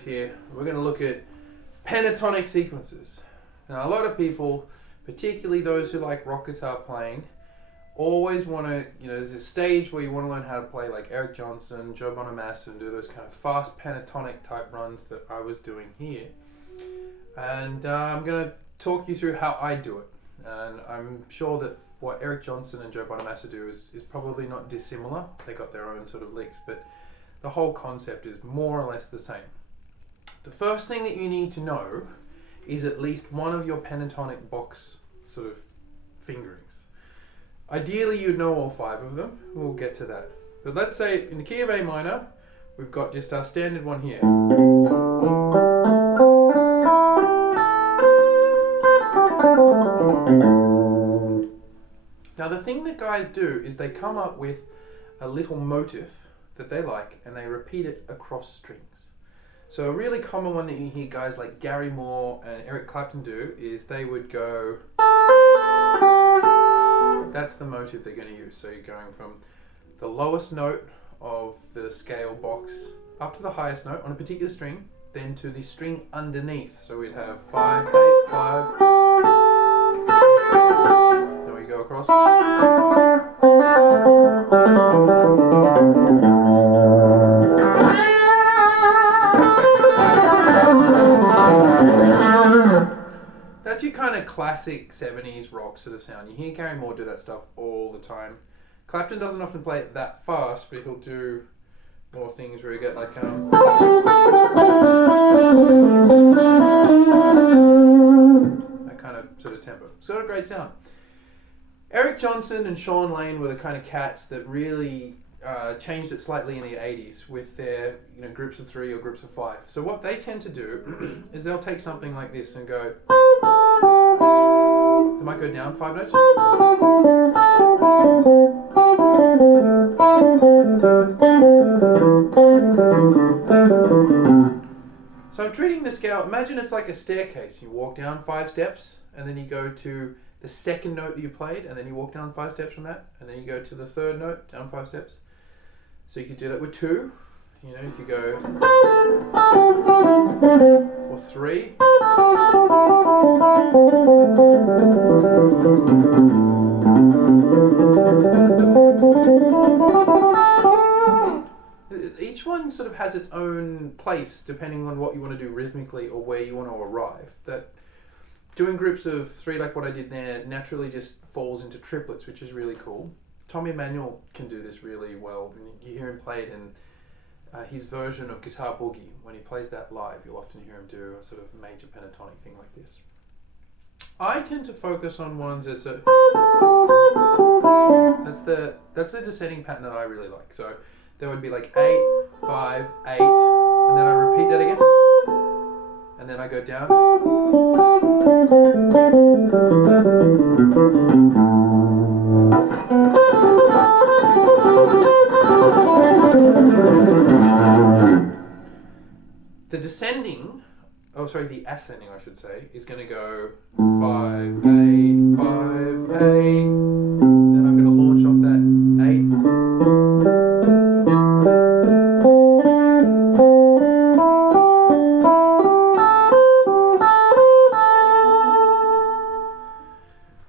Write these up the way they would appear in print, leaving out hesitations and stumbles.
dynamics here. We're going to look at pentatonic sequences. Now, a lot of people, particularly those who like rock guitar playing, always want to, there's a stage where you want to learn how to play like Eric Johnson, Joe Bonamassa, and do those kind of fast pentatonic type runs that I was doing here. And I'm going to talk you through how I do it. And I'm sure that what Eric Johnson and Joe Bonamassa do is probably not dissimilar. They got their own sort of licks, but the whole concept is more or less the same. The first thing that you need to know is at least one of your pentatonic box sort of fingerings. Ideally, you'd know all 5 of them. We'll get to that. But let's say in the key of A minor, we've got just our standard one here. Now, the thing that guys do is they come up with a little motif that they like and they repeat it across strings. So a really common one that you hear guys like Gary Moore and Eric Clapton do is they would go, that's the motif they're going to use. So you're going from the lowest note of the scale box up to the highest note on a particular string, then to the string underneath. So we'd have 5, 8, 5. Then we go across. That's your kind of classic 70s rock sort of sound. You hear Gary Moore do that stuff all the time. Clapton doesn't often play it that fast, but he'll do more things where you get like that kind of sort of tempo. It's got a great sound. Eric Johnson and Sean Lane were the kind of cats that really changed it slightly in the 80s with their groups of 3 or groups of 5. So what they tend to do is they'll take something like this and go, they might go down 5 notes. So I'm treating the scale, imagine it's like a staircase. You walk down 5 steps and then you go to the second note that you played, and then you walk down 5 steps from that, and then you go to the third note, down 5 steps. So you could do that with 2, you could go, or 3. Each one sort of has its own place depending on what you want to do rhythmically or where you want to arrive. That doing groups of 3 like what I did there naturally just falls into triplets, which is really cool. Tommy Emmanuel can do this really well. You hear him play it in his version of Guitar Boogie. When he plays that live, you'll often hear him do a sort of major pentatonic thing like this. I tend to focus on ones as a... That's the descending pattern that I really like. So there would be like 8, 5, 8, and then I repeat that again. And then I go down. The descending, the ascending I should say, is going to go 5, 8, 5, 8. Then I'm going to launch off that 8.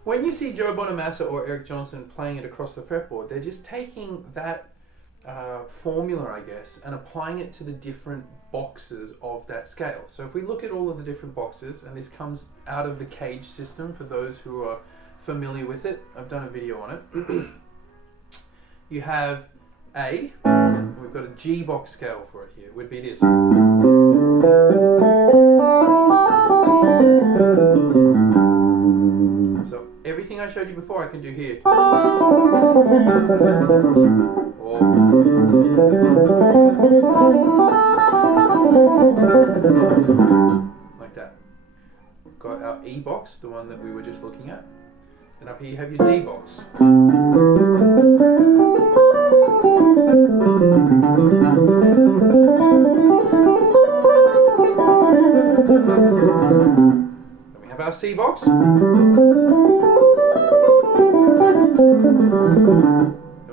When you see Joe Bonamassa or Eric Johnson playing it across the fretboard, they're just taking that formula, I guess, and applying it to the different boxes of that scale. So if we look at all of the different boxes, and this comes out of the cage system for those who are familiar with it, I've done a video on it. You have A, we've got a G box scale for it here, it would be this. So everything I showed you before I can do here. Like that. Got our E box, the one that we were just looking at. And up here you have your D box. Then we have our C box. Then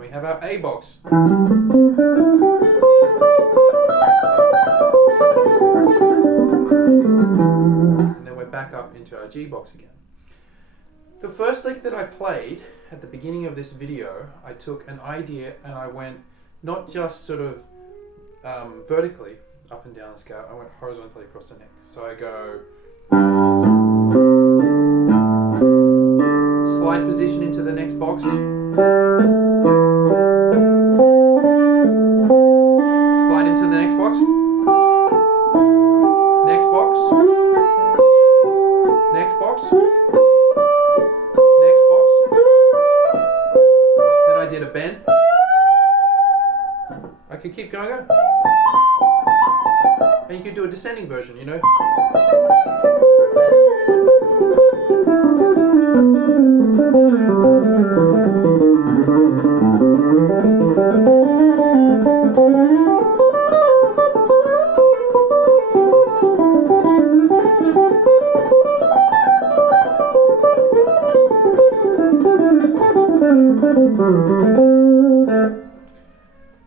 we have our A box. into our G box again. The first lick that I played at the beginning of this video, I took an idea and I went not just sort of vertically up and down the scale, I went horizontally across the neck. So I go slide position into the next box, slide into the next box, next box, next box, next box. Then I did a bend. I could keep going up. And you could do a descending version, you know.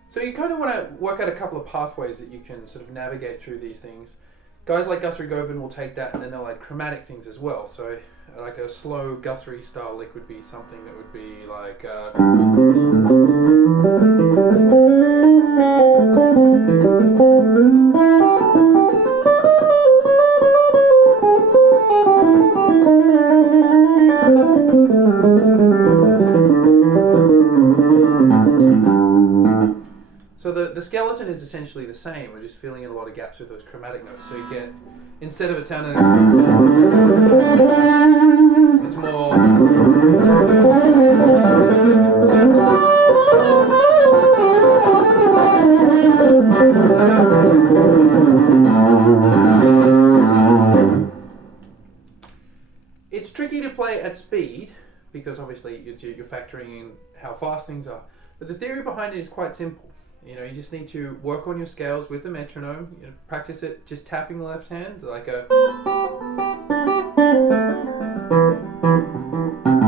So you kind of want to work out a couple of pathways that you can sort of navigate through these things. Guys like Guthrie Govan will take that and then they'll add chromatic things as well. So like a slow Guthrie style lick would be something that would be like so the skeleton is essentially the same. We're just filling in a lot of gaps with those chromatic notes. So you get, instead of it sounding, it's more. It's tricky to play at speed because obviously you're factoring in how fast things are. But the theory behind it is quite simple. You know, you just need to work on your scales with the metronome. You know, practice it just tapping the left hand, like a.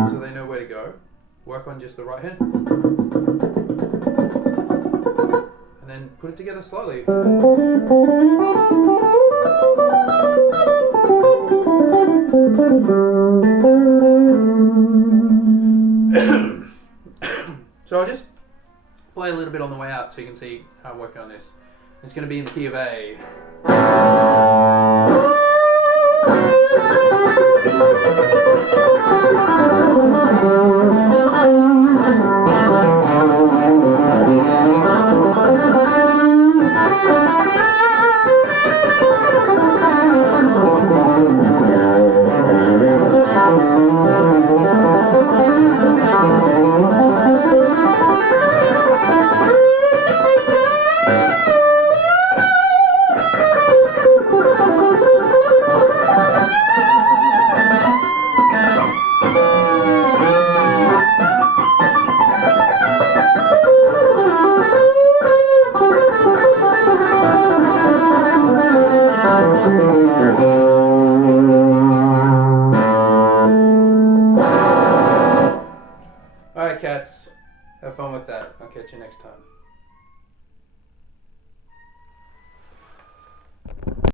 So they know where to go. Work on just the right hand. And then put it together slowly. So I'll just play a little bit on the way out so you can see how I'm working on this. It's going to be in the key of A.